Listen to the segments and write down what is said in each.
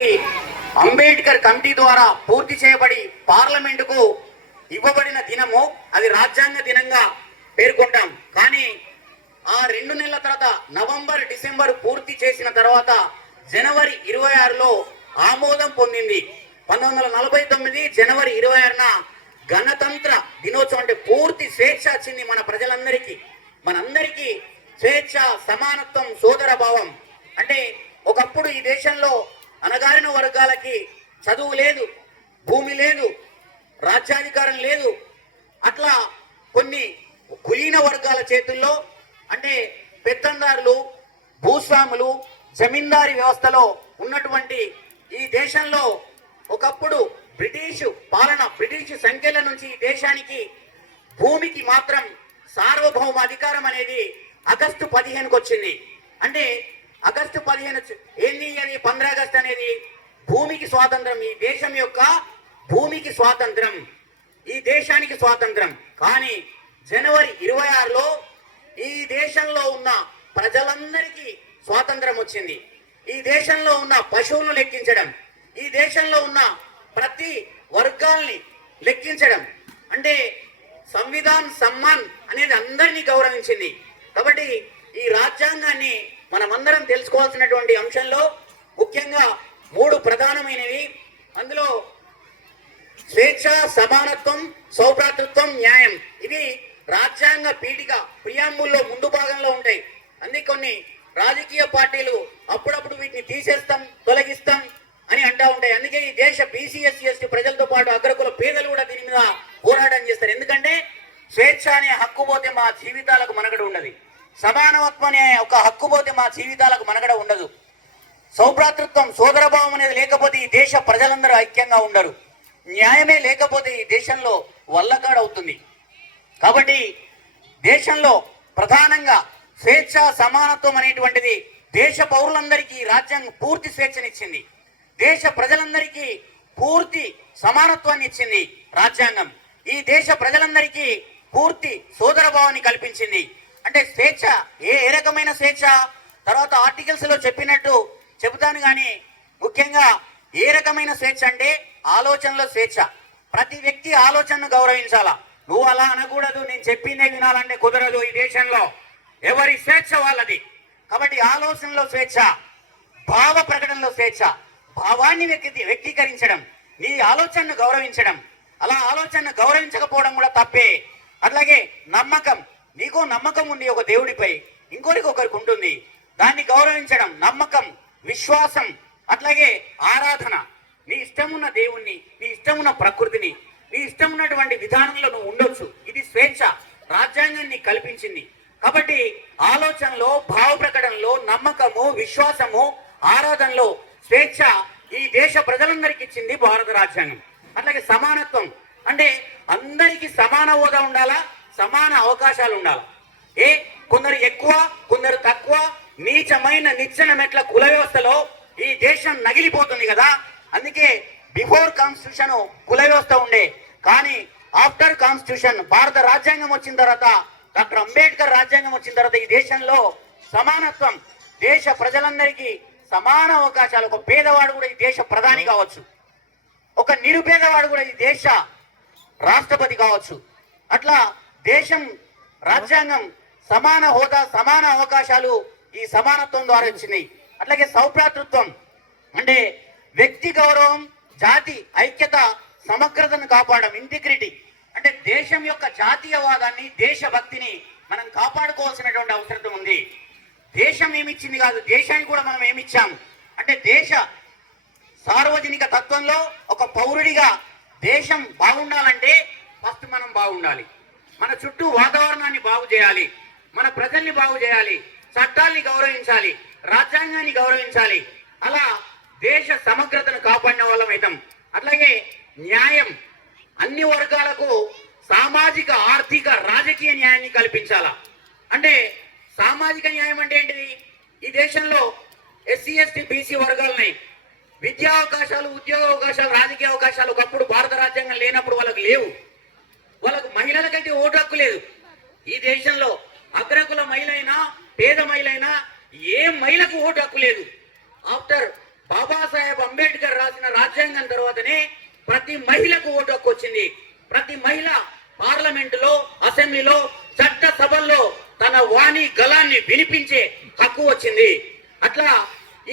Ambedkar committee ద్వారా పూర్తి చేయబడి పార్లమెంటుకు ఇవ్వబడిన దినము అది రాజ్యాంగ దినంగా పేర్కొంటాం. కానీ ఆ 2 నెలల తర్వాత నవంబర్ డిసెంబర్ పూర్తి చేసిన తర్వాత జనవరి 26లో ఆమోదం పొందింది. 1949 జనవరి 26న గణతంత్ర దినోత్సవం అంటే పూర్తి స్వేచ్ఛ వచ్చింది మన ప్రజలందరికీ. మనందరికీ స్వేచ్ఛ, సమానత్వం, సోదర భావం. అంటే ఒకప్పుడు ఈ దేశంలో అణగారిన వర్గాలకి చదువు లేదు, భూమి లేదు, రాజ్యాధికారం లేదు. అట్లా కొన్ని కులీన వర్గాల చేతుల్లో అంటే పెత్తందారులు, భూస్వాములు, జమీందారీ వ్యవస్థలో ఉన్నటువంటి ఈ దేశంలో ఒకప్పుడు బ్రిటిషు పాలన, బ్రిటిష్ సంఖ్యల నుంచి ఈ దేశానికి భూమికి మాత్రం సార్వభౌమ అధికారం అనేది ఆగస్టు 15కు వచ్చింది. అంటే ఆగస్టు 15 ఏంది అది 15 ఆగస్టు అనేది భూమికి స్వాతంత్రం, ఈ దేశం యొక్క భూమికి స్వాతంత్రం, ఈ దేశానికి స్వాతంత్రం. కానీ జనవరి 26లో ఈ దేశంలో ఉన్న ప్రజలందరికీ స్వాతంత్రం వచ్చింది. ఈ దేశంలో ఉన్న పశువులను లెక్కించడం, ఈ దేశంలో ఉన్న ప్రతి వర్గాల్ని లెక్కించడం, అంటే సంవిధాన్ సమ్మాన్ అనేది అందరినీ గౌరవించింది. కాబట్టి ఈ రాజ్యాంగాన్ని మనమందరం తెలుసుకోవాల్సినటువంటి అంశంలో ముఖ్యంగా 3 ప్రధానమైనవి. అందులో స్వేచ్ఛ, సమానత్వం, సౌభ్రాతృత్వం, న్యాయం. ఇవి రాజ్యాంగ పీఠిక ప్రియాంబుల్లో ముందు భాగంలో ఉంటాయి. అందుకే కొన్ని రాజకీయ పార్టీలు అప్పుడప్పుడు వీటిని తీసేస్తాం, తొలగిస్తాం అని అంటూ ఉంటాయి. అందుకే ఈ దేశ బీసీ, ఎస్సీ, ఎస్టీ ప్రజలతో పాటు అగ్రకుల పేదలు కూడా దీని మీద పోరాటం చేస్తారు. ఎందుకంటే స్వేచ్ఛ అనే హక్కు పోతే మా జీవితాలకు మనుగడ ఉండదు, సమానత్వం అనే ఒక హక్కు పోతే మా జీవితాలకు మనుగడ ఉండదు, సౌభ్రాతృత్వం, సోదరభావం అనేది లేకపోతే ఈ దేశ ప్రజలందరూ ఐక్యంగా ఉండరు, న్యాయమే లేకపోతే ఈ దేశంలో వల్లకాడవుతుంది. కాబట్టి దేశంలో ప్రధానంగా స్వేచ్ఛ, సమానత్వం అనేటువంటిది దేశ పౌరులందరికీ రాజ్యాంగం పూర్తి స్వేచ్ఛనిచ్చింది. దేశ ప్రజలందరికీ పూర్తి సమానత్వాన్ని ఇచ్చింది రాజ్యాంగం. ఈ దేశ ప్రజలందరికీ పూర్తి సోదరభావాన్ని కల్పించింది. అంటే స్వేచ్ఛ ఏ రకమైన స్వేచ్ఛ తర్వాత ఆర్టికల్స్ లో చెప్పినట్టు చెబుతాను. కానీ ముఖ్యంగా ఏ రకమైన స్వేచ్ఛ అంటే ఆలోచనలో స్వేచ్ఛ. ప్రతి వ్యక్తి ఆలోచనను గౌరవించాలా. నువ్వు అలా అనకూడదు, నేను చెప్పిందే వినాలంటే కుదరదు. ఈ దేశంలో ఎవరి స్వేచ్ఛ వాళ్ళది. కాబట్టి ఆలోచనలో స్వేచ్ఛ, భావ ప్రకటనలో స్వేచ్ఛ, భావాన్ని వ్యక్తీకరించడం, నీ ఆలోచనను గౌరవించడం. అలా ఆలోచనను గౌరవించకపోవడం కూడా తప్పే. అట్లాగే నమ్మకం, నీకు నమ్మకం ఉంది ఒక దేవుడిపై, ఇంకొకరికి ఒకరికి ఉంటుంది, దాన్ని గౌరవించడం, నమ్మకం, విశ్వాసం. అట్లాగే ఆరాధన, నీ ఇష్టం ఉన్న దేవుణ్ణి, నీ ఇష్టం ఉన్న ప్రకృతిని, నీ ఇష్టం ఉన్నటువంటి విధానంలో నువ్వు ఉండొచ్చు. ఇది స్వేచ్ఛ రాజ్యాంగాన్ని కల్పించింది. కాబట్టి ఆలోచనలో, భావ ప్రకటనలో, నమ్మకము, విశ్వాసము, ఆరాధనలో స్వేచ్ఛ ఈ దేశ ప్రజలందరికీ ఇచ్చింది భారత రాజ్యాంగం. అట్లాగే సమానత్వం అంటే అందరికీ సమాన హోదా ఉండాలా, సమాన అవకాశాలు ఉండాలి. కొందరు ఎక్కువ, కొందరు తక్కువ, నీచమైన నిచ్చెన మెట్ల కుల వ్యవస్థలో ఈ దేశం నగిలిపోతుంది కదా. అందుకే బిఫోర్ కాన్స్టిట్యూషన్ కుల వ్యవస్థ ఉండే, కానీ ఆఫ్టర్ కాన్స్టిట్యూషన్ భారత రాజ్యాంగం వచ్చిన తర్వాత, డాక్టర్ అంబేద్కర్ రాజ్యాంగం వచ్చిన తర్వాత ఈ దేశంలో సమానత్వం, దేశ ప్రజలందరికీ సమాన అవకాశాలు. ఒక పేదవాడు కూడా ఈ దేశ ప్రధాని కావచ్చు, ఒక నిరుపేదవాడు కూడా ఈ దేశ రాష్ట్రపతి కావచ్చు. అట్లా దేశం రాజ్యాంగం సమాన హోదా, సమాన అవకాశాలు ఈ సమానత్వం ద్వారా వచ్చినాయి. అట్లాగే సౌభ్రాతృత్వం అంటే వ్యక్తి గౌరవం, జాతి ఐక్యత, సమగ్రతను కాపాడడం, ఇంటిగ్రిటీ. అంటే దేశం యొక్క జాతీయవాదాన్ని, దేశభక్తిని మనం కాపాడుకోవాల్సినటువంటి అవసరం ఉంది. దేశం ఏమిచ్చింది కాదు, దేశానికి కూడా మనం ఏమిచ్చాం అంటే దేశ సార్వజనిక తత్వంలో ఒక పౌరుడిగా దేశం బాగుండాలంటే ఫస్ట్ మనం బాగుండాలి. మన చుట్టూ వాతావరణాన్ని బాగు చేయాలి, మన ప్రజల్ని బాగు చేయాలి, చట్టాల్ని గౌరవించాలి, రాజ్యాంగాన్ని గౌరవించాలి. అలా దేశ సమగ్రతను కాపాడిన వాళ్ళం అవుతాం. అట్లాగే న్యాయం, అన్ని వర్గాలకు సామాజిక, ఆర్థిక, రాజకీయ న్యాయాన్ని కల్పించాలా. అంటే సామాజిక న్యాయం అంటే ఏంటిది? ఈ దేశంలో ఎస్సీ, ఎస్టీ, బీసీ వర్గాలున్నాయి. విద్యా అవకాశాలు, ఉద్యోగ అవకాశాలు, రాజకీయ అవకాశాలు ఒకప్పుడు భారత రాజ్యాంగం లేనప్పుడు వాళ్ళకు లేవు. వాళ్ళకు మహిళలకైతే ఓటు హక్కు లేదు. ఈ దేశంలో అగ్రకుల మహిళ అయినా, పేద మహిళ అయినా ఏ మహిళకు ఓటు హక్కు లేదు. ఆఫ్టర్ బాబాసాహెబ్ అంబేద్కర్ రాసిన రాజ్యాంగం తర్వాతనే ప్రతి మహిళకు ఓటు హక్కు వచ్చింది. ప్రతి మహిళ పార్లమెంటులో, అసెంబ్లీలో, చట్ట సభల్లో తన వాణి గళాన్ని వినిపించే హక్కు వచ్చింది. అట్లా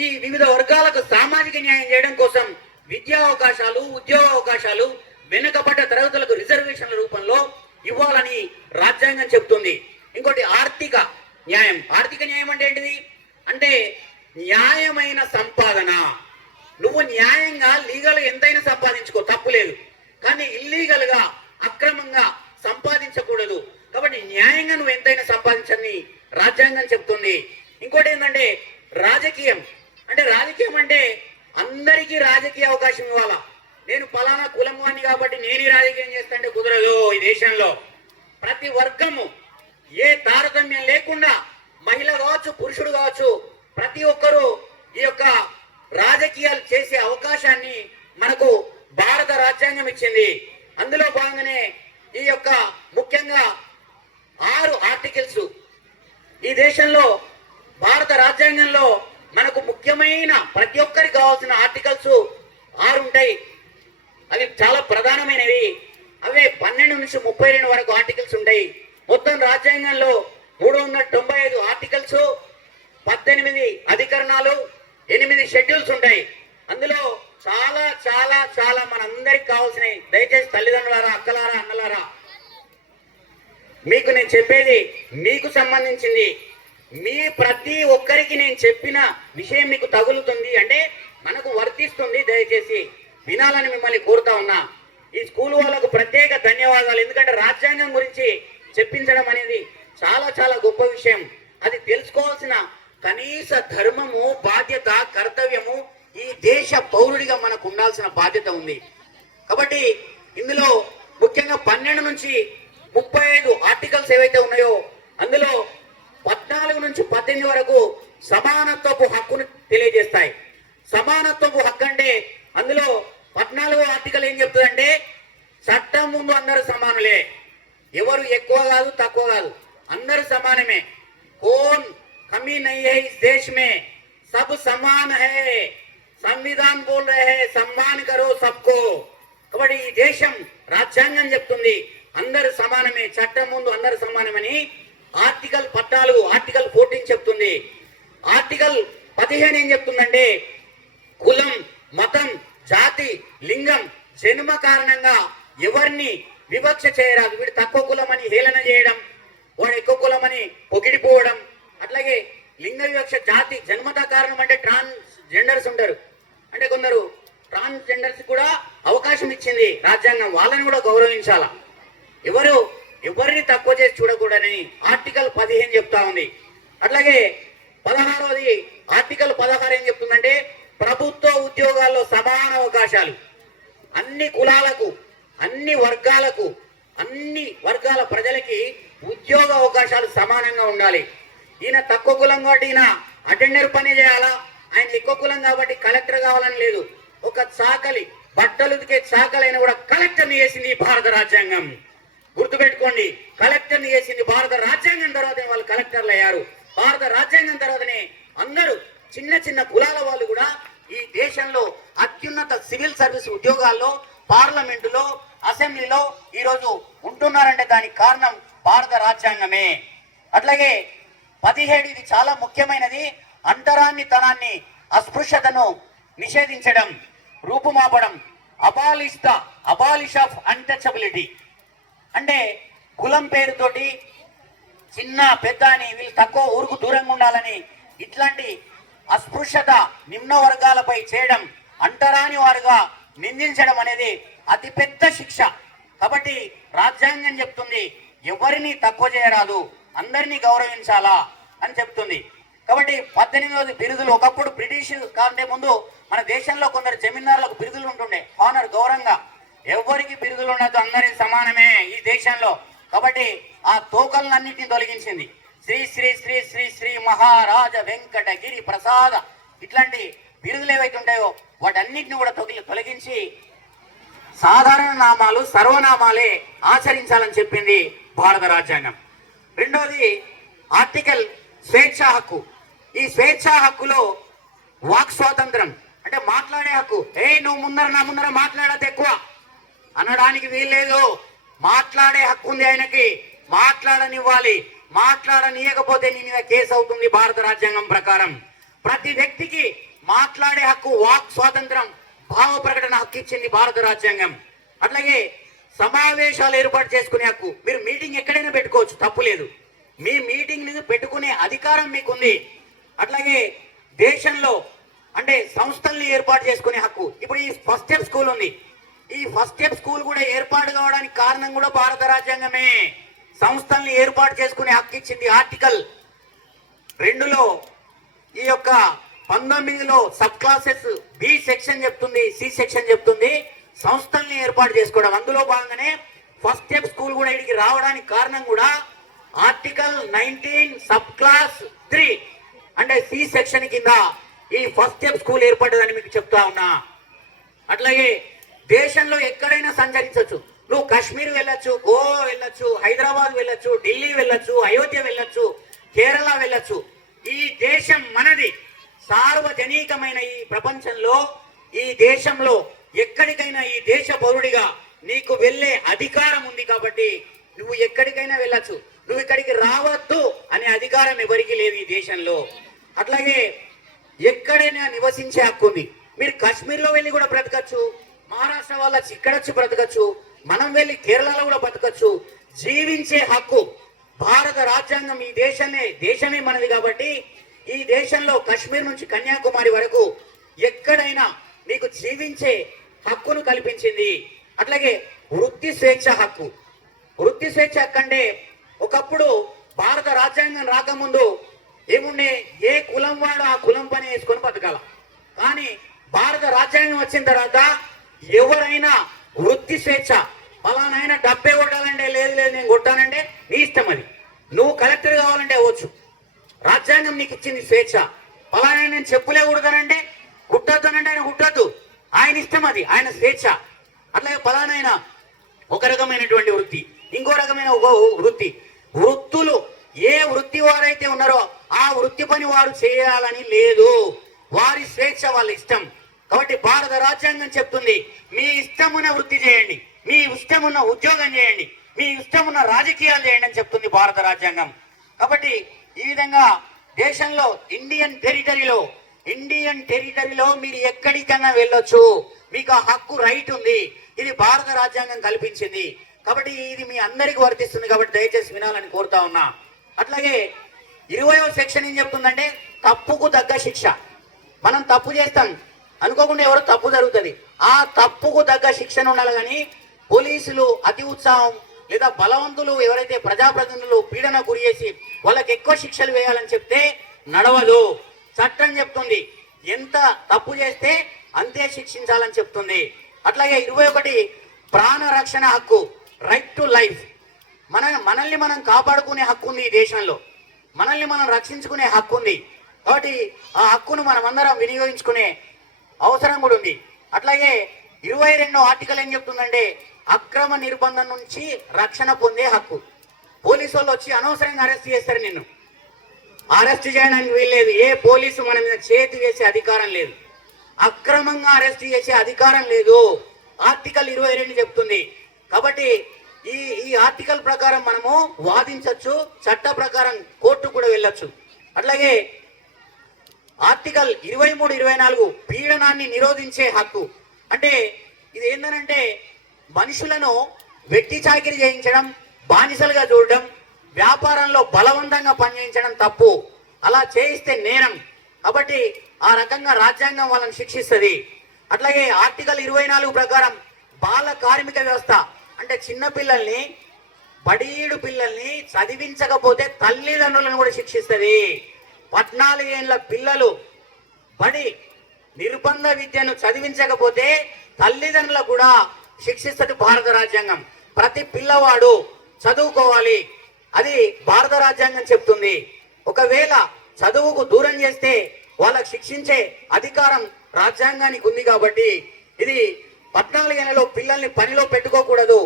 ఈ వివిధ వర్గాలకు సామాజిక న్యాయం చేయడం కోసం విద్యా అవకాశాలు, ఉద్యోగ అవకాశాలు, వెనుకబడ్డ తరగతులకు రిజర్వేషన్ల రూపంలో ఇవ్వాలని రాజ్యాంగం చెబుతుంది. ఇంకోటి ఆర్థిక న్యాయం. ఆర్థిక న్యాయం అంటే ఏంటిది? అంటే న్యాయమైన సంపాదన. నువ్వు న్యాయంగా లీగల్ ఎంతైనా సంపాదించుకో, తప్పులేదు. కానీ ఇల్లీగల్ గా, అక్రమంగా సంపాదించకూడదు. కాబట్టి న్యాయంగా నువ్వు ఎంతైనా సంపాదించని రాజ్యాంగం చెప్తుంది. ఇంకోటి ఏంటంటే రాజకీయం. అంటే రాజకీయం అంటే అందరికీ రాజకీయ అవకాశం ఇవ్వాలా. నేను పలానా కులం వాణ్ణి కాబట్టి నేను ఈ రాజకీయం చేస్తాంటే కుదరదు. ఈ దేశంలో ప్రతి వర్గము ఏ తారతమ్యం లేకుండా, మహిళ కావచ్చు, పురుషుడు కావచ్చు, ప్రతి ఒక్కరూ ఈ యొక్క రాజకీయాలు చేసే అవకాశాన్ని మనకు భారత రాజ్యాంగం ఇచ్చింది. అందులో భాగంగానే ఈ యొక్క ముఖ్యంగా 6 ఆర్టికల్స్ ఈ దేశంలో భారత రాజ్యాంగంలో మనకు ముఖ్యమైన ప్రతి ఒక్కరికి కావాల్సిన ఆర్టికల్స్ 6 ఉంటాయి. అవి చాలా ప్రధానమైనవి. అవే 12 నుంచి 32 వరకు ఆర్టికల్స్ ఉంటాయి. మొత్తం రాజ్యాంగంలో 395 ఆర్టికల్స్, 18 అధికరణాలు, 8 షెడ్యూల్స్ ఉంటాయి. అందులో చాలా చాలా చాలా మనందరికి కావాల్సినవి. దయచేసి తల్లిదండ్రులారా, అక్కలారా, అన్నలారా, మీకు నేను చెప్పేది మీకు సంబంధించింది. మీ ప్రతి ఒక్కరికి నేను చెప్పిన విషయం మీకు తగులుతుంది అంటే మనకు వర్తిస్తుంది. దయచేసి వినాలని మిమ్మల్ని కోరుతా ఉన్నా. ఈ స్కూల్ వాళ్ళకు ప్రత్యేక ధన్యవాదాలు. ఎందుకంటే రాజ్యాంగం గురించి చెప్పించడం అనేది చాలా చాలా గొప్ప విషయం. అది తెలుసుకోవాల్సిన కనీస ధర్మము, బాధ్యత, కర్తవ్యము ఈ దేశ పౌరుడిగా మనకు ఉండాల్సిన బాధ్యత ఉంది. కాబట్టి ఇందులో ముఖ్యంగా 12 నుంచి 35 ఆర్టికల్స్ ఏవైతే ఉన్నాయో అందులో 14 నుంచి 18 వరకు సమానత్వపు హక్కును తెలియజేస్తాయి. సమానత్వపు హక్కు అంటే అందులో 14వ ఆర్టికల్ ఏం చెప్తుందంటే చట్టం ముందు అందరూ సమానులే. ఎవరు ఎక్కువ కాదు, తక్కువ కాదు, అందరూ సమానమే. కోన్ కమీ నహీ హై ఇస్ దేశ్ మే, సబ్ సమాన్ హై, సంవిధాన్ బోల్ రహే హై సమ్మాన్ కరో సబ్కో. కాబట్టి ఈ దేశం రాజ్యాంగం చెప్తుంది అందరూ సమానమే, చట్టం ముందు అందరూ సమానమని. ఆర్టికల్ 14, ఆర్టికల్ 14 చెప్తుంది. ఆర్టికల్ 15 ఏం చెప్తుందంటే కులం, మతం, జాతి, లింగం, జన్మ కారణంగా ఎవరిని వివక్ష చేయరాదు. వీడు తక్కువ కులమని హేళన చేయడం, వాడు ఎక్కువ కులమని పొగిడిపోవడం, అట్లాగే లింగ వివక్ష, జాతి, జన్మత కారణం అంటే ట్రాన్స్ జెండర్స్ ఉంటారు. అంటే కొందరు ట్రాన్స్ జెండర్స్ కూడా అవకాశం ఇచ్చింది రాజ్యాంగం. వాళ్ళని కూడా గౌరవించాలా. ఎవరిని తక్కువ చేసి చూడకూడదని ఆర్టికల్ 15 చెప్తా ఉంది. అట్లాగే 16వది ఆర్టికల్ 16 ఏం చెప్తుందంటే ప్రభుత్వ ఉద్యోగాల్లో సమాన అవకాశాలు. అన్ని కులాలకు, అన్ని వర్గాలకు, అన్ని వర్గాల ప్రజలకి ఉద్యోగ అవకాశాలు సమానంగా ఉండాలి. ఈయన తక్కువ కులం కాబట్టి ఈయన అటెండర్ పని చేయాలా, ఆయన ఎక్కువ కులం కాబట్టి కలెక్టర్ కావాలని లేదు. ఒక చాకలి, బట్టలు ఉతికే చాకలైనా కూడా కలెక్టర్ని చేసింది భారత రాజ్యాంగం. గుర్తుపెట్టుకోండి, కలెక్టర్ని చేసింది భారత రాజ్యాంగం. తర్వాతనే వాళ్ళు కలెక్టర్లు అయ్యారు. భారత రాజ్యాంగం తర్వాతనే అందరూ చిన్న చిన్న కులాల వాళ్ళు కూడా ఈ దేశంలో అత్యున్నత సివిల్ సర్వీస్ ఉద్యోగాల్లో, పార్లమెంటులో, అసెంబ్లీలో ఈరోజు ఉంటున్నారంటే దానికి కారణం భారత రాజ్యాంగమే. అట్లాగే 17 ఇది చాలా ముఖ్యమైనది. అంటరానితనాన్ని, అస్పృశ్యతను నిషేధించడం, రూపుమాపడం. అబాలిష్ ఆఫ్ అన్టచబిలిటీ అంటే కులం పేరుతోటి చిన్న పెద్ద అని, వీళ్ళు తక్కువ ఊరుకు దూరంగా ఉండాలని ఇట్లాంటి అస్పృశ్యత నిమ్న వర్గాలపై చేయడం, అంటరాని వారుగా నిందించడం అనేది అతిపెద్ద శిక్ష. కాబట్టి రాజ్యాంగం చెప్తుంది ఎవరిని తక్కువ చేయరాదు, అందరినీ గౌరవించాలా అని చెప్తుంది. కాబట్టి 18వది బిరుదులు. ఒకప్పుడు బ్రిటిష్ కంటే ముందు మన దేశంలో కొందరు జమీందారులకు బిరుదులు ఉంటుండే, హానర్, గౌరవంగా. ఎవరికి బిరుదులు ఉండదు, అందరి సమానమే ఈ దేశంలో. కాబట్టి ఆ తోకలన్నింటినీ తొలగించింది. శ్రీ శ్రీ శ్రీ శ్రీ శ్రీ మహారాజ వెంకటగిరి ప్రసాద ఇట్లాంటి బిరుదులు ఏవైతే ఉంటాయో వాటన్నిటిని కూడా తొలగించి సాధారణ నామాలు, సర్వనామాలే ఆచరించాలని చెప్పింది భారత రాజ్యాంగం. రెండోది ఆర్టికల్ స్వేచ్ఛా హక్కు. ఈ స్వేచ్ఛా హక్కులో వాక్ స్వాతంత్రం, అంటే మాట్లాడే హక్కు. నువ్వు నా ముందర మాట్లాడద్దు ఎక్కువ అనడానికి వీల్లేదు. మాట్లాడే హక్కు ఉంది ఆయనకి, మాట్లాడనివ్వాలి. మాట్లాడనీయకపోతే నీ మీద కేసు అవుతుంది. భారత రాజ్యాంగం ప్రకారం ప్రతి వ్యక్తికి మాట్లాడే హక్కు, వాక్ స్వాతంత్రం, భావ ప్రకటన హక్కు ఇచ్చింది భారత రాజ్యాంగం. అట్లాగే సమావేశాలు ఏర్పాటు చేసుకునే హక్కు. మీరు మీటింగ్ ఎక్కడైనా పెట్టుకోవచ్చు, తప్పు లేదు. మీ మీటింగ్ పెట్టుకునే అధికారం మీకుంది. అట్లాగే దేశంలో అంటే సంస్థల్ని ఏర్పాటు చేసుకునే హక్కు. ఇప్పుడు ఈ ఫస్ట్ స్టెప్ స్కూల్ ఉంది. ఈ ఫస్ట్ స్టెప్ స్కూల్ కూడా ఏర్పాటు కావడానికి కారణం కూడా భారత రాజ్యాంగమే. సంస్థల్ని ఏర్పాటు చేసుకునే హక్కు ఇచ్చింది ఆర్టికల్ 2లో. ఈ యొక్క 19లో సబ్ క్లాసెస్ బి సెక్షన్ చెప్తుంది, సి సెక్షన్ చెప్తుంది సంస్థల్ని ఏర్పాటు చేసుకోవడం. అందులో భాగంగానే ఫస్ట్ స్టెప్ స్కూల్ కూడా ఇక్కడికి రావడానికి కారణం కూడా ఆర్టికల్ 19 సబ్ క్లాస్ 3 అంటే సి సెక్షన్ కింద ఈ ఫస్ట్ స్టెప్ స్కూల్ ఏర్పడ్డదని మీకు చెప్తా ఉన్నా. అట్లాగే దేశంలో ఎక్కడైనా సంచరించవచ్చు. నువ్వు కాశ్మీర్ వెళ్ళొచ్చు, గోవా వెళ్ళొచ్చు, హైదరాబాద్ వెళ్ళొచ్చు, ఢిల్లీ వెళ్ళొచ్చు, అయోధ్య వెళ్ళొచ్చు, కేరళ వెళ్ళొచ్చు. ఈ దేశం మనది. సార్వజనికమైన ఈ ప్రపంచంలో ఈ దేశంలో ఎక్కడికైనా ఈ దేశ పౌరుడిగా నీకు వెళ్ళే అధికారం ఉంది. కాబట్టి నువ్వు ఎక్కడికైనా వెళ్ళొచ్చు. నువ్వు ఇక్కడికి రావద్దు అనే అధికారం ఎవరికి లేదు ఈ దేశంలో. అట్లాగే ఎక్కడైనా నివసించే హక్కు ఉంది. మీరు కాశ్మీర్లో వెళ్ళి కూడా బ్రతకచ్చు, మహారాష్ట్ర వాళ్ళ ఇక్కడొచ్చి బ్రతకచ్చు, మనం వెళ్ళి కేరళలో కూడా బ్రతకచ్చు. జీవించే హక్కు భారత రాజ్యాంగం. ఈ దేశమే మనది. కాబట్టి ఈ దేశంలో కాశ్మీర్ నుంచి కన్యాకుమారి వరకు ఎక్కడైనా నీకు జీవించే హక్కును కల్పించింది. అట్లాగే వృత్తి స్వేచ్ఛ హక్కు. వృత్తి స్వేచ్ఛ హక్కు అంటే ఒకప్పుడు భారత రాజ్యాంగం రాకముందు ఏముండే, ఏ కులం వాడు ఆ కులం పని వేసుకొని బతకాల. కానీ భారత రాజ్యాంగం వచ్చిన తర్వాత ఎవరైనా వృత్తి స్వేచ్ఛ, ఫలానైనా డబ్బే కొట్టాలంటే లేదు నేను కొట్టానంటే నీ ఇష్టం. అది నువ్వు కలెక్టర్ కావాలంటే అవ్వచ్చు. రాజ్యాంగం నీకు ఇచ్చింది స్వేచ్ఛ. ఫలానా నేను చెప్పులే కుడతానంటే కుట్టొద్దానంటే ఆయన కుట్టద్దు, ఆయన ఇష్టం, అది ఆయన స్వేచ్ఛ. అట్లాగే ఫలానైనా ఒక రకమైనటువంటి వృత్తి, ఇంకో రకమైన వృత్తి. వృత్తులు ఏ వృత్తి వారైతే ఉన్నారో ఆ వృత్తి పని వారు చేయాలని లేదు. వారి స్వేచ్ఛ, వాళ్ళ ఇష్టం. కాబట్టి భారత రాజ్యాంగం చెప్తుంది మీ ఇష్టమున్న వృత్తి చేయండి, మీ ఇష్టమున్న ఉద్యోగం చేయండి, మీ ఇష్టమున్న రాజకీయాలు చేయండి అని చెప్తుంది భారత రాజ్యాంగం. కాబట్టి ఈ విధంగా దేశంలో ఇండియన్ టెరిటరీలో మీరు ఎక్కడికైనా వెళ్ళొచ్చు. మీకు ఆ హక్కు, రైట్ ఉంది. ఇది భారత రాజ్యాంగం కల్పించింది. కాబట్టి ఇది మీ అందరికి వర్తిస్తుంది. కాబట్టి దయచేసి వినాలని కోరుతా ఉన్నా. అట్లాగే 20వ సెక్షన్ ఏం చెప్తుందంటే తప్పుకు తగ్గ శిక్ష. మనం తప్పు చేస్తాం అనుకోకుండా ఎవరో తప్పు జరుగుతుంది, ఆ తప్పుకు తగ్గ శిక్షణ ఉండాలి. కానీ పోలీసులు అతి ఉత్సాహం లేదా బలవంతులు ఎవరైతే ప్రజాప్రతినిధులు పీడన గురి చేసి వాళ్ళకి ఎక్కువ శిక్షలు వేయాలని చెప్తే నడవదు. చట్టం చెప్తుంది ఎంత తప్పు చేస్తే అంతే శిక్షించాలని చెప్తుంది. అట్లాగే 21 ప్రాణ రక్షణ హక్కు, రైట్ టు లైఫ్. మనల్ని మనం కాపాడుకునే హక్కు ఉంది ఈ దేశంలో. మనల్ని మనం రక్షించుకునే హక్కు ఉంది. కాబట్టి ఆ హక్కును మనం అందరం వినియోగించుకునే అవసరం కూడా ఉంది. అట్లాగే 22వ ఆర్టికల్ ఏం చెప్తుందంటే అక్రమ నిర్బంధం నుంచి రక్షణ పొందే హక్కు. పోలీసు వాళ్ళు వచ్చి అనవసరంగా అరెస్ట్ చేస్తారు. నిన్ను అరెస్ట్ చేయడానికి వీల్లేదు. ఏ పోలీసు మన మీద చేతి వేసే అధికారం లేదు. అక్రమంగా అరెస్ట్ చేసే అధికారం లేదు. ఆర్టికల్ 22 చెప్తుంది. కాబట్టి ఈ ఆర్టికల్ ప్రకారం మనము వాదించవచ్చు, చట్ట ప్రకారం కోర్టు కూడా వెళ్ళొచ్చు. అట్లాగే ఆర్టికల్ 23, 24 పీడనాన్ని నిరోధించే హక్కు. అంటే ఇది ఏంటంటే మనుషులను వెట్టి చాకిరీ చేయించడం, బానిసలుగా చూడడం, వ్యాపారంలో బలవంతంగా పనిచేయించడం తప్పు. అలా చేయిస్తే నేరం. కాబట్టి ఆ రకంగా రాజ్యాంగం వాళ్ళని శిక్షిస్తుంది. అట్లాగే ఆర్టికల్ 24 ప్రకారం బాల కార్మిక వ్యవస్థ అంటే చిన్న పిల్లల్ని, బడీడు పిల్లల్ని చదివించకపోతే తల్లిదండ్రులను కూడా శిక్షిస్తుంది. 14 ఏళ్ల పిల్లలు బడి నిర్బంధ విద్యను చదివించకపోతే తల్లిదండ్రులకు కూడా శిక్షిస్తుంది భారత రాజ్యాంగం. ప్రతి పిల్లవాడు చదువుకోవాలి, అది భారత రాజ్యాంగం చెప్తుంది. ఒకవేళ చదువుకు దూరం చేస్తే వాళ్ళకు శిక్షించే అధికారం రాజ్యాంగానికి ఉంది. కాబట్టి ఇది 14 ఏళ్లలో పిల్లల్ని పనిలో పెట్టుకోకూడదు.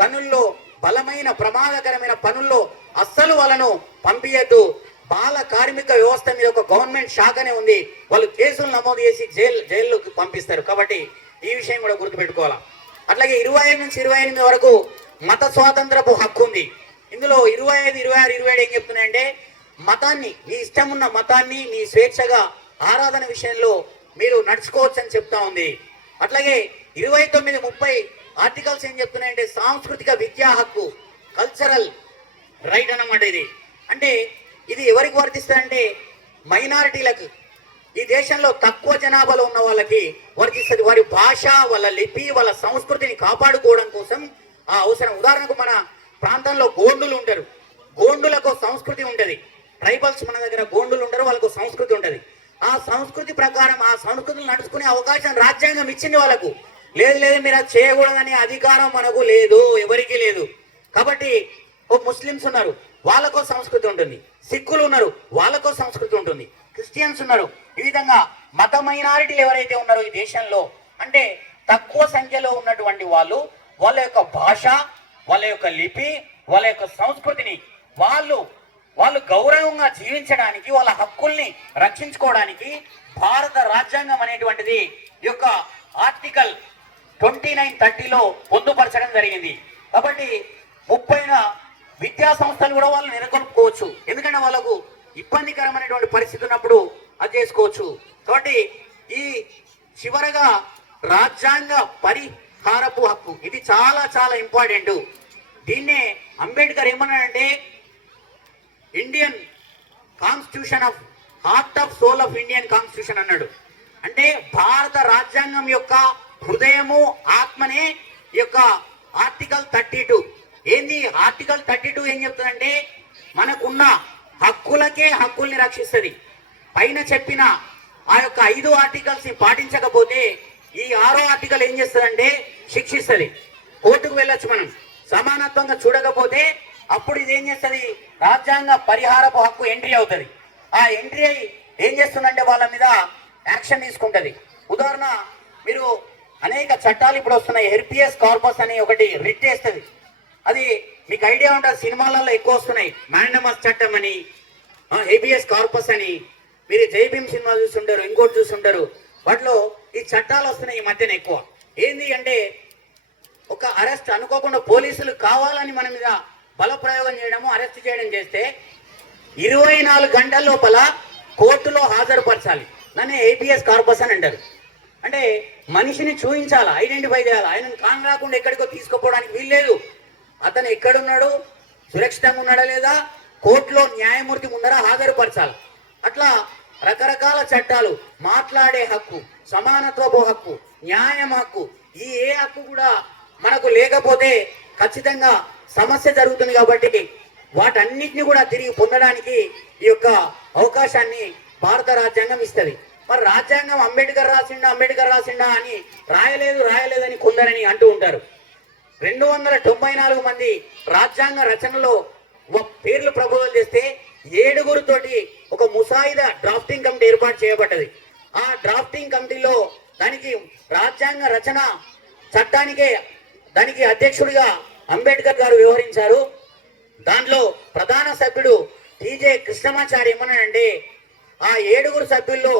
గనుల్లో బలమైన ప్రమాదకరమైన పనుల్లో అస్సలు వాళ్ళను పంపియద్దు. బాల కార్మిక వ్యవస్థ మీద ఒక గవర్నమెంట్ శాఖనే ఉంది. వాళ్ళు కేసులు నమోదు చేసి జైల్లోకి పంపిస్తారు. కాబట్టి ఈ విషయం కూడా గుర్తుపెట్టుకోవాలా. అట్లాగే 25 నుంచి 28 వరకు మత స్వాతంత్రపు హక్కు ఉంది. ఇందులో 25, 26, 27 ఏం చెప్తున్నాయంటే మతాన్ని, మీ ఇష్టం ఉన్న మతాన్ని మీ స్వేచ్ఛగా ఆరాధన విషయంలో మీరు నడుచుకోవచ్చు అని చెప్తా ఉంది. అట్లాగే 29, 30 ఆర్టికల్స్ ఏం చెప్తున్నాయంటే సాంస్కృతిక విద్యా హక్కు, కల్చరల్ రైట్ అన్నమాట. అంటే ఇది ఎవరికి వర్తిస్తుందంటే మైనారిటీలకు, ఈ దేశంలో తక్కువ జనాభాలో ఉన్న వాళ్ళకి వర్తిస్తుంది. వారి భాష, వాళ్ళ లిపి, వాళ్ళ సంస్కృతిని కాపాడుకోవడం కోసం ఆ అవసరం. ఉదాహరణకు మన ప్రాంతంలో గోండులు ఉంటారు, గోండులకు సంస్కృతి ఉంటుంది. ట్రైబల్స్ మన దగ్గర గోండులు ఉంటారు, వాళ్ళకు సంస్కృతి ఉంటుంది. ఆ సంస్కృతి ప్రకారం ఆ సంస్కృతిని నడుచుకునే అవకాశం రాజ్యాంగం ఇచ్చింది వాళ్ళకు. లేదు మీరు అది చేయకూడదనే అధికారం మనకు లేదు, ఎవరికీ లేదు. కాబట్టి ఓ ముస్లిమ్స్ ఉన్నారు, వాళ్ళకో సంస్కృతి ఉంటుంది. సిక్కులు ఉన్నారు, వాళ్ళకో సంస్కృతి ఉంటుంది. క్రిస్టియన్స్ ఉన్నారు. ఈ విధంగా మత మైనారిటీలు ఎవరైతే ఉన్నారో ఈ దేశంలో, అంటే తక్కువ సంఖ్యలో ఉన్నటువంటి వాళ్ళు, వాళ్ళ యొక్క భాష, వాళ్ళ యొక్క లిపి, వాళ్ళ యొక్క సంస్కృతిని వాళ్ళు గౌరవంగా జీవించడానికి, వాళ్ళ హక్కుల్ని రక్షించుకోవడానికి భారత రాజ్యాంగం అనేటువంటిది ఈ యొక్క ఆర్టికల్ 2930లో పొందుపరచడం జరిగింది. కాబట్టి 30 విద్యా సంస్థలు కూడా వాళ్ళు నెలకొల్పుకోవచ్చు. ఎందుకంటే వాళ్ళకు ఇబ్బందికరమైనటువంటి పరిస్థితి ఉన్నప్పుడు అది చేసుకోవచ్చు. కాబట్టి ఈ చివరగా రాజ్యాంగ పరిహారపు హక్కు, ఇది చాలా చాలా ఇంపార్టెంట్. దీన్నే అంబేద్కర్ ఏమన్నాడంటే Indian constitution of heart of soul of Indian constitution అన్నాడు. అంటే భారత రాజ్యాంగం యొక్క హృదయము, ఆత్మనే ఈ యొక్క ఆర్టికల్ 32. ఏంది ఆర్టికల్ 32 ఏం చెప్తుందంటే మనకున్న హక్కులకే హక్కుల్ని రక్షిస్తుంది. పైన చెప్పిన ఆ యొక్క 5 ఆర్టికల్స్ ని పాటించకపోతే ఈ 6వ ఆర్టికల్ ఏం చేస్తుందంటే శిక్షిస్తుంది. కోర్టుకు వెళ్ళొచ్చు మనం. సమానత్వంగా చూడకపోతే అప్పుడు ఇది ఏం చేస్తుంది, రాజ్యాంగ పరిహారపు హక్కు ఎంట్రీ అవుతుంది. ఆ ఎంట్రీ అయి ఏం చేస్తుందంటే వాళ్ళ మీద యాక్షన్ తీసుకుంటుంది. ఉదాహరణ, మీరు అనేక చట్టాలు ఇప్పుడు వస్తున్నాయి. హెర్పియస్ కార్పస్ అని ఒకటి రిట్ చేస్తుంది. అది మీకు ఐడియా ఉంటుంది, సినిమాలలో ఎక్కువ వస్తున్నాయి. మ్యాండమస్ చట్టం అని, హెబియస్ కార్పస్ అని. మీరు జైభీమ్ సినిమా చూస్తుంటారు, ఇంకోటి చూస్తుంటారు. వాటిలో ఈ చట్టాలు వస్తున్నాయి ఈ మధ్యన ఎక్కువ. ఏంది అంటే ఒక అరెస్ట్ అనుకోకుండా పోలీసులు కావాలని మన మీద బలప్రయోగం చేయడము, అరెస్ట్ చేయడం చేస్తే 24 గంటల లోపల కోర్టులో హాజరుపరచాలి. దాన్ని ఏబిఎస్ కార్పస్ అని అంటారు. అంటే మనిషిని చూపించాలా, ఐడెంటిఫై చేయాలి. ఆయనను కాని రాకుండా ఎక్కడికో తీసుకుపోవడానికి వీల్లేదు. అతను ఎక్కడున్నాడు, సురక్షితంగా ఉన్నాడా లేదా, కోర్టులో న్యాయమూర్తి ముందర హాజరుపరచాలి. అట్లా రకరకాల చట్టాలు, మాట్లాడే హక్కు, సమానత్వపు హక్కు, న్యాయం హక్కు, ఈ ఏ హక్కు కూడా మనకు లేకపోతే ఖచ్చితంగా సమస్య జరుగుతుంది. కాబట్టి వాటన్నిటిని కూడా తిరిగి పొందడానికి ఈ యొక్క అవకాశాన్ని భారత రాజ్యాంగం ఇస్తుంది. మరి రాజ్యాంగం అంబేద్కర్ రాసిండా అని రాయలేదని కొందరని అంటూ ఉంటారు. 294 మంది రాజ్యాంగ రచనలో పేర్లు ప్రపోజల్ చేస్తే 7గురితోటి ఒక ముసాయిదా డ్రాఫ్టింగ్ కమిటీ ఏర్పాటు చేయబడ్డది. ఆ డ్రాఫ్టింగ్ కమిటీలో దానికి రాజ్యాంగ రచన దానికి అధ్యక్షుడిగా అంబేద్కర్ గారు వ్యవహరించారు. దాంట్లో ప్రధాన సభ్యుడు టీజే కృష్ణమాచారి ఏమన్నాడంటే ఆ 7గురు సభ్యుల్లో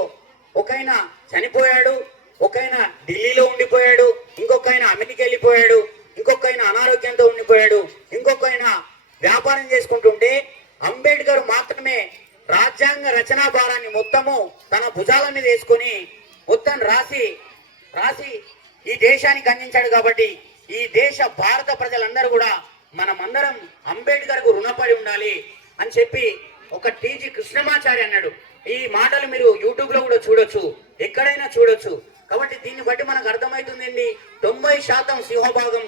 ఒకైన చనిపోయాడు, ఒకైన ఢిల్లీలో ఉండిపోయాడు, ఇంకొకైన అమెరికా వెళ్ళిపోయాడు, ఇంకొకైన అనారోగ్యంతో ఉండిపోయాడు, ఇంకొకైన వ్యాపారం చేసుకుంటుంటే అంబేద్కర్ మాత్రమే రాజ్యాంగ రచనా భారాన్ని మొత్తము తన భుజాల మీద వేసుకొని మొత్తం రాసి ఈ దేశానికి అందించాడు. కాబట్టి ఈ దేశ భారత ప్రజలందరూ కూడా మనమందరం అంబేద్కర్ కు రుణపడి ఉండాలి అని చెప్పి ఒక టీజీ కృష్ణమాచారి అన్నాడు. ఈ మాటలు మీరు యూట్యూబ్ లో కూడా చూడొచ్చు, ఎక్కడైనా చూడొచ్చు. కాబట్టి దీన్ని బట్టి మనకు అర్థమవుతుందండి, 90% సింహభాగం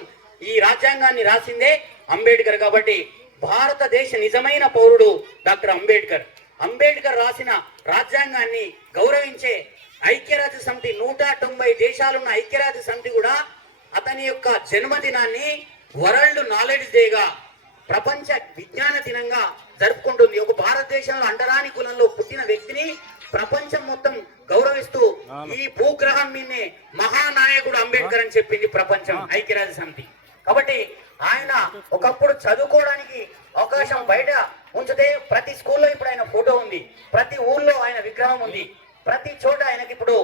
ఈ రాజ్యాంగాన్ని రాసిందే అంబేద్కర్. కాబట్టి భారతదేశ నిజమైన పౌరుడు డాక్టర్ అంబేద్కర్ రాసిన రాజ్యాంగాన్ని గౌరవించే ఐక్యరాజ్య సమితి 190 దేశాలున్న ఐక్యరాజ్య సమితి కూడా అతని యొక్క జన్మదినాన్ని వరల్డ్ నాలెడ్జ్ డేగా, ప్రపంచ విజ్ఞాన దినంగా జరుపుకుంటుంది. ఒక భారతదేశంలో అంటరాని కులంలో పుట్టిన వ్యక్తిని ప్రపంచం మొత్తం గౌరవిస్తూ ఈ భూగ్రహం మీదనే మహానాయకుడు అంబేద్కర్ అని చెప్పింది ప్రపంచం ఐక్యరాజ్య సమితి. కాబట్టి ఆయన ఒకప్పుడు చదువుకోవడానికి అవకాశం బయట ఉంచితే ప్రతి స్కూల్లో ఇప్పుడు ఆయన ఫోటో ఉంది, ప్రతి ఊర్లో ఆయన విగ్రహం ఉంది, ప్రతి చోట ఆయనకి ఇప్పుడు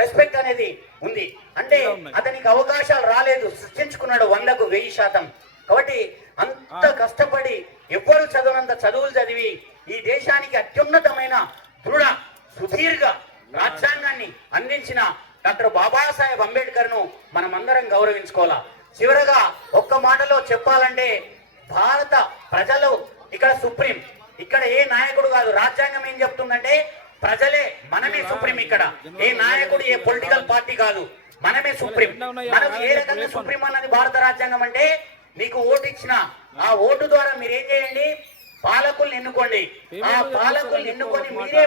రెస్పెక్ట్ అనేది ఉంది. అంటే అతనికి అవకాశాలు రాలేదు, సృష్టించుకున్నాడు 100కు 1000%. కాబట్టి అంత కష్టపడి ఎవ్వరు చదవనంత చదువులు చదివి ఈ దేశానికి అత్యున్నతమైన దృఢ సుదీర్ఘ రాజ్యాంగాన్ని అందించిన డాక్టర్ బాబాసాహెబ్ అంబేద్కర్ ను మనమందరం గౌరవించుకోవాలా. చివరగా ఒక్క మాటలో చెప్పాలంటే, భారత ప్రజలు ఇక్కడ సుప్రీం, ఇక్కడ ఏ నాయకుడు కాదు. రాజ్యాంగం ఏం చెప్తుందంటే ప్రజలే, మనమే సుప్రీం. ఇక్కడ ఏ నాయకుడు, ఏ పొలిటికల్ పార్టీ కాదు, మనమే సుప్రీం. మనం ఏ రకంగా సుప్రీం అన్నది భారత రాజ్యాంగం అంటే, మీకు ఓటు ఇచ్చిన ఆ ఓటు ద్వారా మీరు ఏం చేయండి, పాలకుల్ని ఎన్నుకోండి. ఆ పాలకుల్ని ఎన్నుకొని మీరే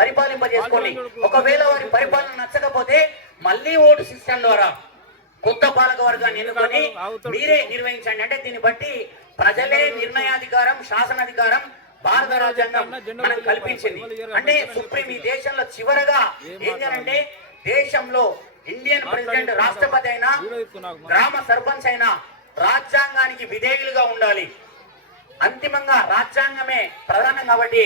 పరిపాలింపజేసుకోండి. ఒకవేళ వారి పరిపాలన నచ్చకపోతే మళ్ళీ ఓటు సిస్టమ్ ద్వారా కొత్త పాలక వర్గాన్ని ఎన్నుకొని మీరే నిర్వహించండి. అంటే దీన్ని బట్టి ప్రజలే నిర్ణయాధికారం, శాసనాధికారం భారత రాజ్యాంగం మనకు కల్పించింది. అంటే సుప్రీం ఈ దేశంలో చివరగా ఏం చేయాలంటే, దేశంలో ఇండియన్ ప్రెసిడెంట్, రాష్ట్రపతి అయినా, గ్రామ సర్పంచ్ అయినా రాజ్యాంగానికి విధేయులుగా ఉండాలి. అంతిమంగా రాజ్యాంగమే ప్రధానం. కాబట్టి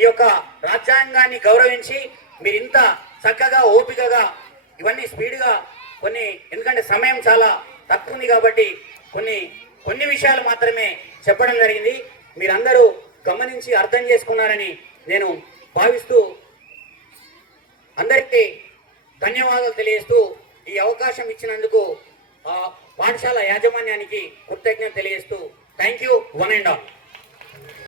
ఈ యొక్క రాజ్యాంగాన్ని గౌరవించి మీరు ఇంత చక్కగా ఓపికగా ఇవన్నీ స్పీడ్గా కొన్ని, ఎందుకంటే సమయం చాలా తక్కువ ఉంది కాబట్టి కొన్ని విషయాలు మాత్రమే చెప్పడం జరిగింది. మీరందరూ గమనించి అర్థం చేసుకున్నారని నేను భావిస్తూ అందరికీ ధన్యవాదాలు తెలియజేస్తూ ఈ అవకాశం ఇచ్చినందుకు పాఠశాల యాజమాన్యానికి కృతజ్ఞత తెలియజేస్తూ thank you one and all.